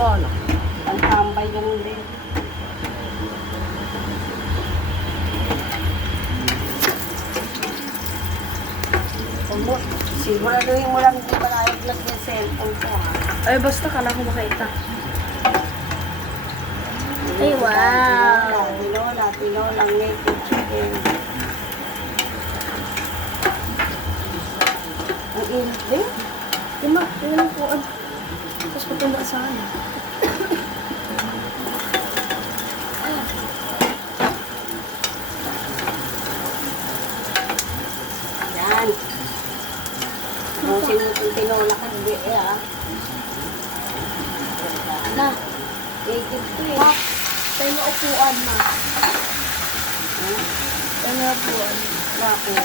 Wala. Pantambay lang din. Siguraduhin mo lang kung palayag lang yung cellphone ko, ha? Ay, basta ka lang kung makita. Ay, wow! Tinola, native chicken. Ang init din. Ima, yun po. Tapos patumba saan? Yan. Busin mo kung tinola ka, hindi ha. Na, Native to eh. ha? Tayo na upuan na. Hmm? Tayo na upuan. Bakit?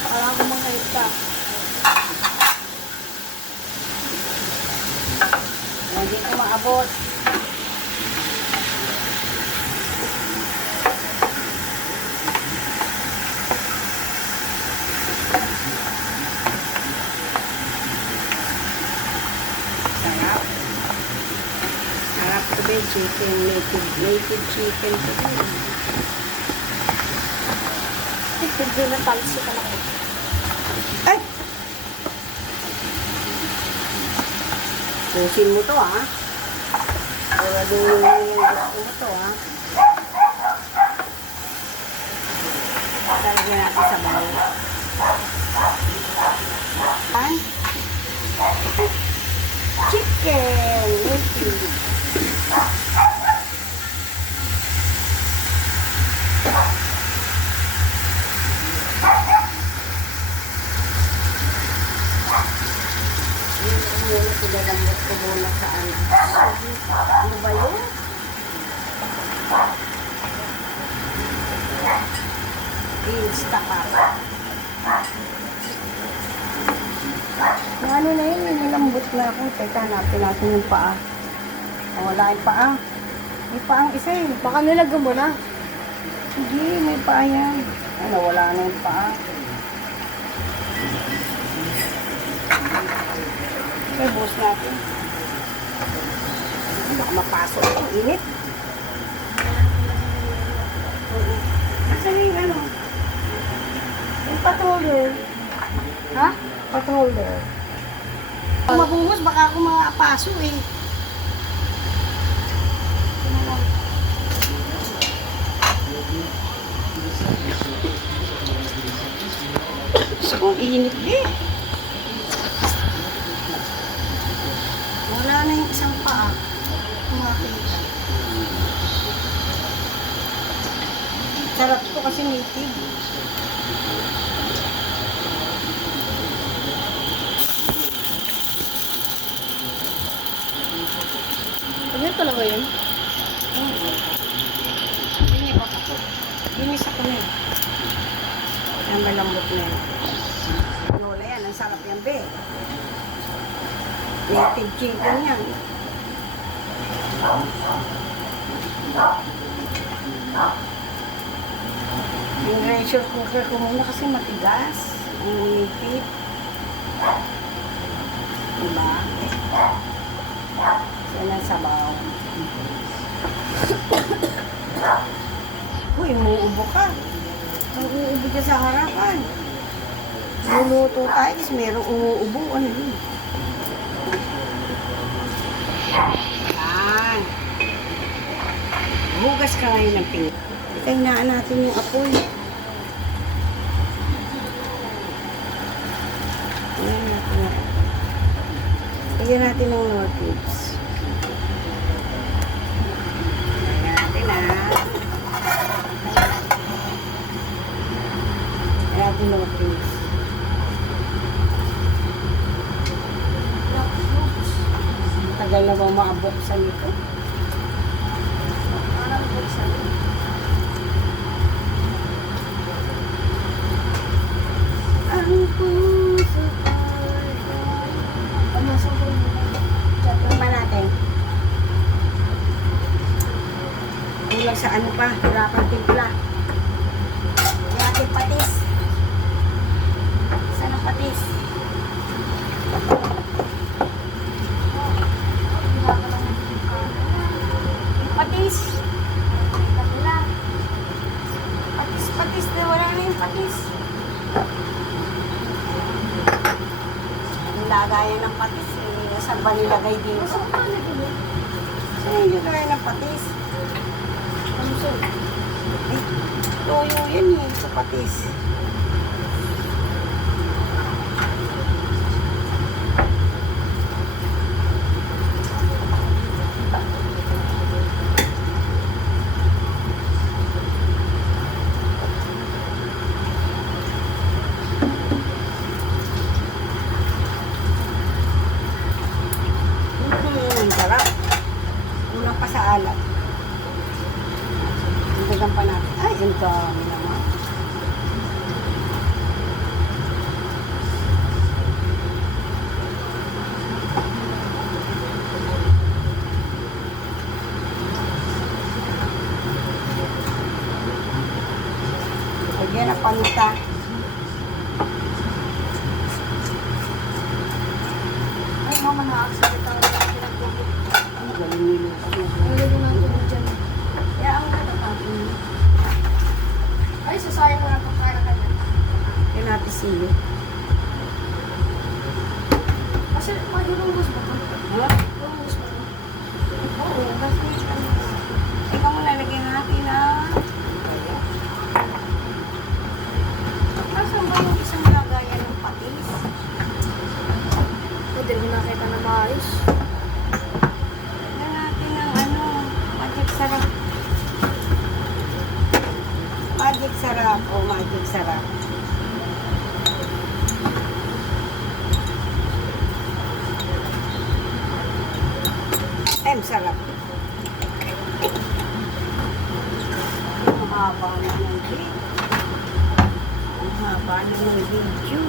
Kala ko makita. Hindi ko maabot. Sarap. Sarap to be chicken. Native chicken to be. Hindi na talsi ka lang. Ay! Pusin mo to, ha? Siguraduhin mo yung gusto mo to, ha? Talagyan natin sa bawo. Ay! Chicken! Native. Muna pinalambot ko muna sa ano. Ano ba yun? Instacart. Ano na yun? Nilambot na ako. Teka, hanapin natin yung paa. Oh, wala yung paa. May paang isa eh. Baka nilagyan mo na. Hindi, may paa yan. Ano, wala na yung paa. Okay, buhos natin. Baka mapasok ang init. Saan yung ano? Yung patroller. Ha? Patroller. Kung mabuhos, baka ako mapasok eh. So, init eh. Wala na yung isang paa. Kung makita. Sarap to kasi native. Ano talaga yun? Hindi ba ako? Linis ako na yun. Ang malambot na yun. Lola yan, ang sarap yan, be. Native chicken yan. Yung pressure cooker ko muna kasi matigas. Ang native. Diba? Yan ang sabaw. Uy, umuubo ka. Ang uubo ka sa harapan. Luluto tayo kasi merong umuubo. Ano yun? Yan. Hugas ka ngayon ng pinggan. Kainaan natin yung apoy. Ayan natin. Lagyan natin ng more cubes. Lagyan natin Lagyan natin ng cubes. Tagal na bang makabuksan ito? Parang buksan. Ang puso ay pamasok ko yun. Chat naman natin. Kulang sa ano pa, wala pang timpla. Wala ating patis. Saan ang patis? Ano ito? Sino hindi kaya ng patis? Ano so? Eh, toyo yan eh, sa patis. Sarap. Kulang pa sa alat. Dagdagan pa natin. Ay, ang dami naman. Lagyan na paminta. Ay, mama, na-accident ako ng pinagpapit. Ang galing nilo. Ang lalo na tulog dyan. Kaya ang natatapin. Ay, sasayang na pang kaya ka dyan. Kaya natin silo. Kasi, magulunggos ba ito? Ha? Lungos ba ito? Oo, kasi ikaw muna lagyan natin na asan ba yung isang lagayan ng patis? Hindi mo nakita na maayos. Lagyan natin ng ano, magic sarap. Magic sarap o magic sarap. Sarap. Ang haba na ng video. Ang haba na ng video.